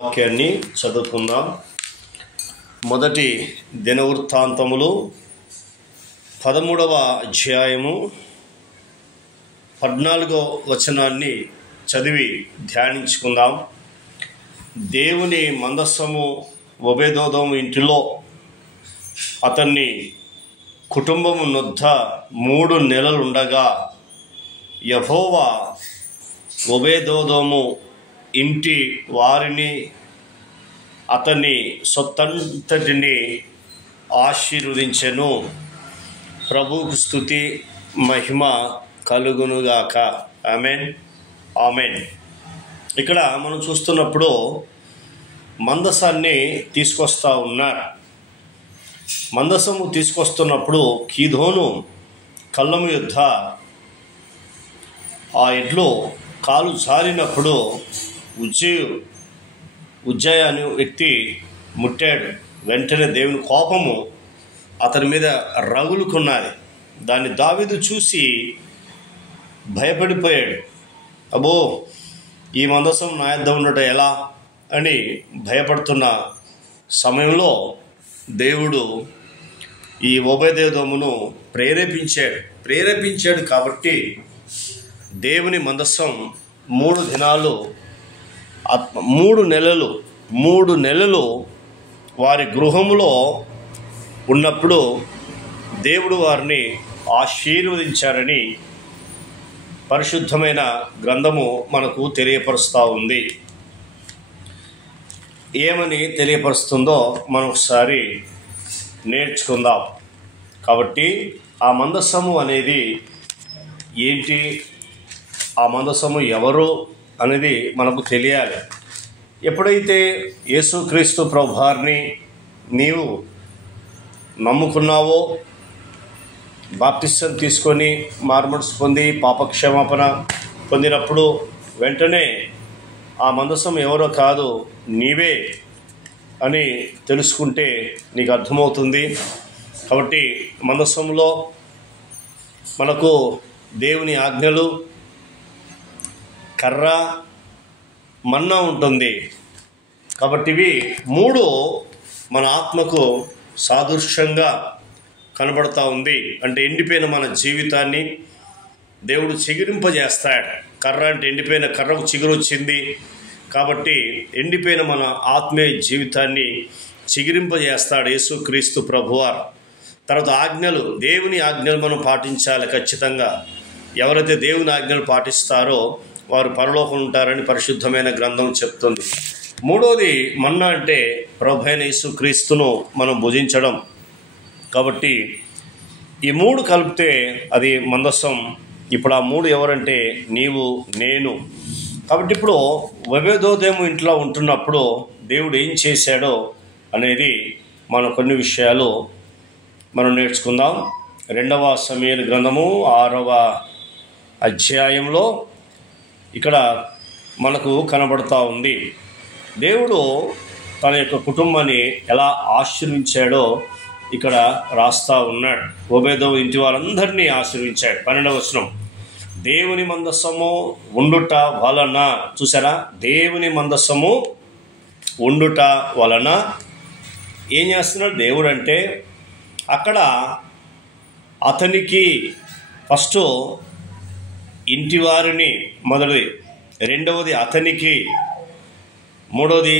వాక్యాన్ని చదువుకుందాం. మొదటి దినవృత్తాంతములు 13వ అధ్యాయము 14వ వచనాన్ని చదివి ధ్యానించుకుందాం. దేవుని మందస్సము ఒబేదోదోము ఇంటిలో అతన్ని కుటుంబము నొద్ద 3 నెలలుండగా యెహోవా ఒబేదోదోము ఇంటి వారిని అతని సొత్తంతటిని ఆశీర్వదించెను. ప్రభువుకు స్తుతి మహిమ కలుగునుగాక. ఆమేన్ ఆమేన్. ఇక్కడ మనం చూస్తున్నప్పుడు మందసాన్ని తీసుకొస్తా ఉన్నారు. మందసము తీసుకొస్తున్నప్పుడు కీదోను కళ్ళము యుద్ధ ఆ ఎడ్లు కాలు జారినప్పుడు ఉజ్జయ అనే వ్యక్తి ముట్టాడు. వెంటనే దేవుని కోపము అతని మీద రగులుకున్నది. దాన్ని దావీదు చూసి భయపడిపోయాడు. అబ్బో, ఈ మందసం నా యొద్ద ఉండటం ఎలా అని భయపడుతున్న సమయంలో దేవుడు ఈ ఒబేదోదోమును ప్రేరేపించాడు కాబట్టి దేవుని మందసం 3 నెలలు వారి గృహములో ఉన్నప్పుడు దేవుడు వారిని ఆశీర్వదించారని పరిశుద్ధమైన గ్రంథము మనకు తెలియపరుస్తూ ఉంది. ఏమని తెలియపరుస్తుందో మనం ఒకసారి నేర్చుకుందాం. కాబట్టి ఆ మందసము అనేది ఏంటి, ఆ మందసము ఎవరు అనేది మనకు తెలియాలి. ఎప్పుడైతే యేసుక్రీస్తు ప్రభువారిని నీవు నమ్ముకున్నావో, బాప్తిసం తీసుకొని మారుమనసు పొంది పాపక్షమాపణ పొందినప్పుడు వెంటనే ఆ మందసం ఎవరో కాదు నీవే అని తెలుసుకుంటే నీకు అర్థమవుతుంది. కాబట్టి మందసంలో మనకు దేవుని ఆజ్ఞలు, కర్ర, మన్నా ఉంటుంది. కాబట్టి ఇవి 3 మన ఆత్మకు సాదృశ్యంగా కనబడతా ఉంది. అంటే ఎండిపోయిన మన జీవితాన్ని దేవుడు చిగురింపజేస్తాడు. కర్ర అంటే ఎండిపోయిన కర్రకు చిగురు వచ్చింది కాబట్టి ఎండిపోయిన మన ఆత్మీయ జీవితాన్ని చిగురింపజేస్తాడు యేసుక్రీస్తు ప్రభువారు. తర్వాత ఆజ్ఞలు, దేవుని ఆజ్ఞలు మనం పాటించాలి ఖచ్చితంగా. ఎవరైతే దేవుని ఆజ్ఞలు పాటిస్తారో వారు పరలోకం ఉంటారని పరిశుద్ధమైన గ్రంథం చెప్తుంది. 3వది మన్నా అంటే ప్రభువైన యేసుక్రీస్తును మనం భుజించడం. కాబట్టి ఈ 3 కలిపితే అది మందసం. ఇప్పుడు ఆ 3 ఎవరంటే నీవు, నేను. కాబట్టి ఇప్పుడు ఒబేదోదోము ఇంట్లో ఉంటున్నప్పుడు దేవుడు ఏం చేశాడో అనేది మనం కొన్ని విషయాలు మనం నేర్చుకుందాం. 2వ సమూయేలు గ్రంథము 6వ అధ్యాయంలో ఇక్కడ మనకు కనబడుతూ ఉంది. దేవుడు తన యొక్క కుటుంబాన్ని ఎలా ఆశీర్వించాడో ఇక్కడ రాస్తా ఉన్నాడు. ఒబేదోము ఇంటి వారందరినీ ఆశీర్వించాడు. 12వ వచనం, దేవుని మందసము ఉండుట వలన, చూసారా, దేవుని మందసము ఉండుట వలన ఏం చేస్తున్నాడు దేవుడు అంటే అక్కడ అతనికి ఫస్ట్ ఇంటి వారిని, మొదటిది, 2వది అతనికి, 3వది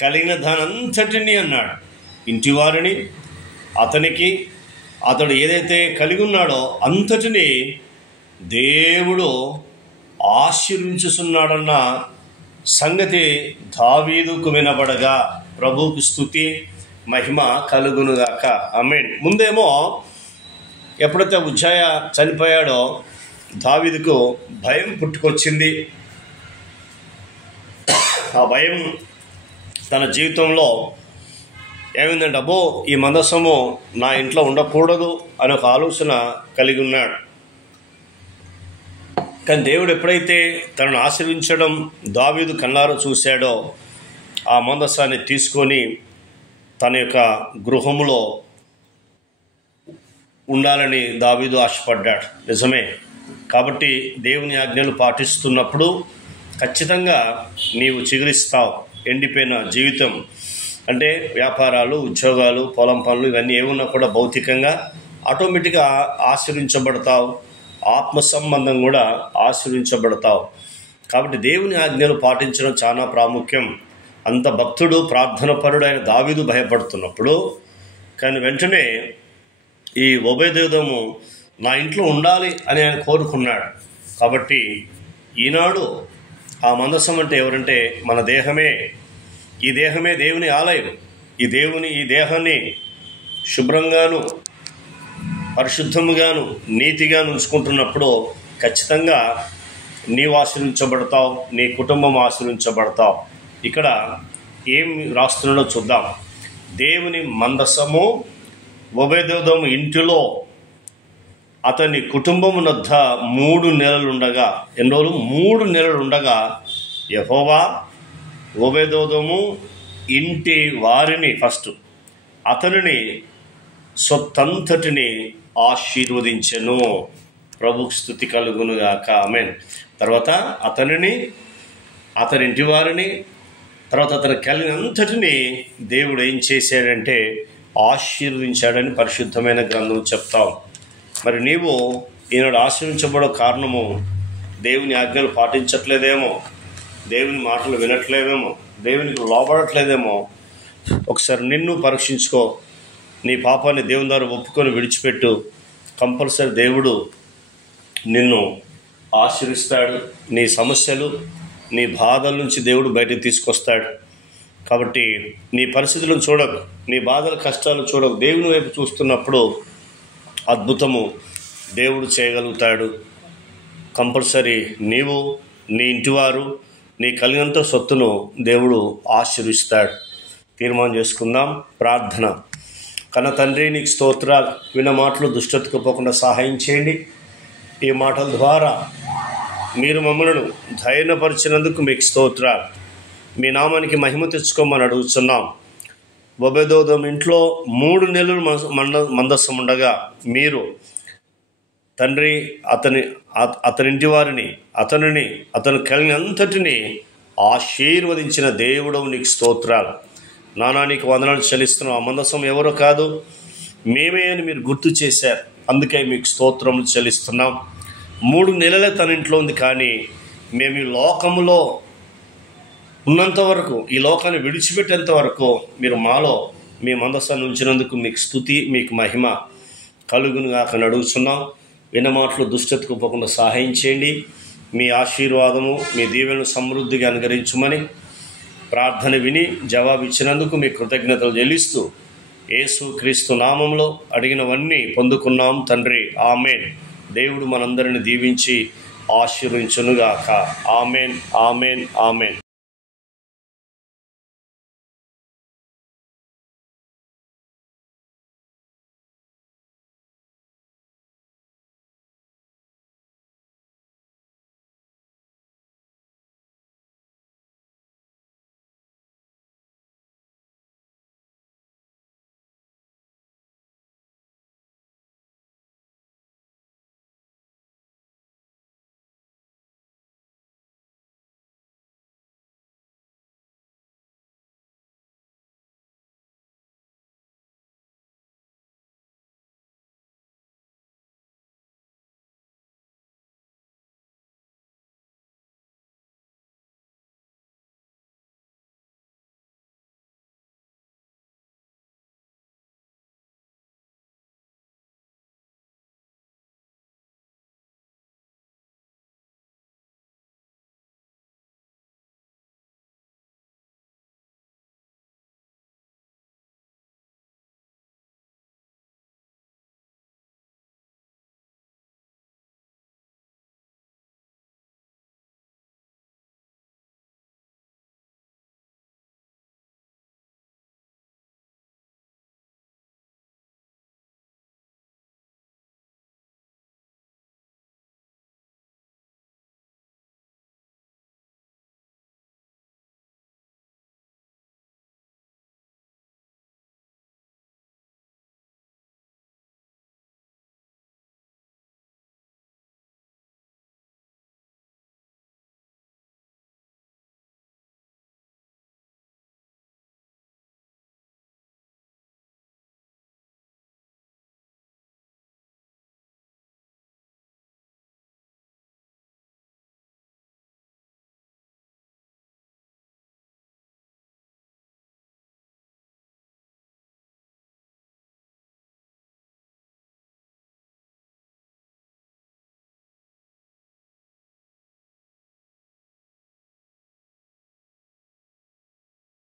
కలిగిన దానంతటిని అన్నాడు. ఇంటి వారిని, అతనికి, అతడు ఏదైతే కలిగి ఉన్నాడో అంతటిని దేవుడు ఆశీర్వించుచున్నాడన్న సంగతి దావీదుకు వినబడగా ప్రభువుకు స్తుతి మహిమ కలుగునుగాక. ఆమేన్. ముందేమో ఎప్పుడైతే ఉజ్జయ చనిపోయాడో దావీదుకు భయం పుట్టుకొచ్చింది. ఆ భయం తన జీవితంలో ఏమైందంటే, అబ్బో, ఈ మందసము నా ఇంట్లో ఉండకూడదు అనే ఒక ఆలోచన కలిగి ఉన్నాడు. కానీ దేవుడు ఎప్పుడైతే తనను ఆశీర్వించడం దావీదు కన్నారో చూశాడో ఆ మందసాన్ని తీసుకొని తన యొక్క గృహములో ఉండాలని దావీదు ఆశపడ్డాడు. నిజమే. కాబట్టి దేవుని ఆజ్ఞలు పాటిస్తున్నప్పుడు ఖచ్చితంగా నీవు చిగురిస్తావు. ఎండిపోయిన జీవితం అంటే వ్యాపారాలు, ఉద్యోగాలు, పొలం పనులు ఇవన్నీ ఏమున్నా కూడా భౌతికంగా ఆటోమేటిక్గా ఆశ్రయించబడతావు. ఆత్మ సంబంధం కూడా ఆశ్రయించబడతావు. కాబట్టి దేవుని ఆజ్ఞలు పాటించడం చాలా ప్రాముఖ్యం. అంత భక్తుడు, ప్రార్థన పరుడు అయిన దావీదు భయపడుతున్నప్పుడు కానీ వెంటనే ఈ ఓబేదెదోము నా ఇంట్లో ఉండాలి అని ఆయన కోరుకున్నాడు. కాబట్టి ఈనాడు ఆ మందసం అంటే ఎవరంటే మన దేహమే. ఈ దేహమే దేవుని ఆలయం. ఈ దేహాన్ని శుభ్రంగాను పరిశుద్ధముగాను నీతిగాను ఉంచుకుంటున్నప్పుడు ఖచ్చితంగా నీవు ఆశ్రయించబడతావు, నీ కుటుంబం ఆశ్రయించబడతావు. ఇక్కడ ఏం రాస్తున్నాడో చూద్దాం. దేవుని మందసము ఓబేదెదోము ఇంటిలో అతని కుటుంబమునొద్ద 3 నెలలుండగా, ఎన్ని రోజులు? 3 నెలలుండగా యెహోవా ఓబేదెదోము ఇంటి వారిని ఫస్ట్ అతనిని సొత్తంతటిని ఆశీర్వదించెను. ప్రభుకు స్తుతి కలుగునుగాక. ఆమేన్. తర్వాత అతనిని, అతని ఇంటి వారిని, తర్వాత అతని కలిగినంతటిని దేవుడు ఏం చేశాడంటే ఆశీర్వదించాడని పరిశుద్ధమైన గ్రంథం చెప్తాం. మరి నీవు ఈనాడు ఆశ్రయించబడే కారణము దేవుని ఆజ్ఞలు పాటించట్లేదేమో, దేవుని మాటలు వినట్లేదేమో, దేవునికి లోబడట్లేదేమో. ఒకసారి నిన్ను పరీక్షించుకో. నీ పాపాన్ని దేవుని ద్వారా ఒప్పుకొని విడిచిపెట్టు. కంపల్సరీ దేవుడు నిన్ను ఆశీర్విస్తాడు. నీ సమస్యలు, నీ బాధల నుంచి దేవుడు బయటకు తీసుకొస్తాడు. కాబట్టి నీ పరిస్థితులను చూడకు, నీ బాధల కష్టాలు చూడకు. దేవుని వైపు చూస్తున్నప్పుడు అద్భుతము దేవుడు చేయగలుగుతాడు. కంపల్సరీ నీవు, నీ ఇంటివారు, నీ కలిగినంత సొత్తును దేవుడు ఆశీర్విస్తాడు. తీర్మానం చేసుకుందాం. ప్రార్థన. కన్న తండ్రి, నీకు స్తోత్రాలు. విన్న మాటలు దుష్టతకు పోకుండా సహాయం చేయండి. ఈ మాటల ద్వారా మీరు మమ్మలను ధైర్యపరిచినందుకు మీకు స్తోత్రాలు. మీ నామానికి మహిమ తెచ్చుకోమని అడుగుతున్నాం. ఓబేదెదోము ఇంట్లో 3 నెలలు మందసం ఉండగా మీరు తండ్రి అతని ఇంటి వారిని, అతను కలిగినంతటిని ఆశీర్వదించిన దేవుడవు నీకు స్తోత్రాలు. నానా నీకు వందనాలు చెల్లిస్తున్నాం. ఆ మందసం ఎవరో కాదు, మేమే అని మీరు గుర్తు చేశారు. అందుకే మీకు స్తోత్రములు చెల్లిస్తున్నాం. 3 నెలలే తన ఇంట్లో ఉంది. కానీ మేము ఈ లోకములో ఉన్నంత వరకు, ఈ లోకాన్ని విడిచిపెట్టేంత వరకు మీరు మాలో మీ మందసాన్ని ఉంచినందుకు మీకు స్తుతి, మీకు మహిమ కలుగునుగా అడుగుతున్నాం. విన్న మాటలు దుష్టతకు పోకుండా సహాయం చేయండి. మీ ఆశీర్వాదము, మీ దీవెనలు సమృద్ధిగా అనుగ్రహించమని ప్రార్థన విని జవాబు ఇచ్చినందుకు మీ కృతజ్ఞతలు చెల్లిస్తూ యేసు క్రీస్తు నామంలో అడిగినవన్నీ పొందుకున్నాం తండ్రి. ఆమేన్. దేవుడు మనందరిని దీవించి ఆశీర్వదించునుగాక. ఆమేన్, ఆమేన్, ఆమేన్.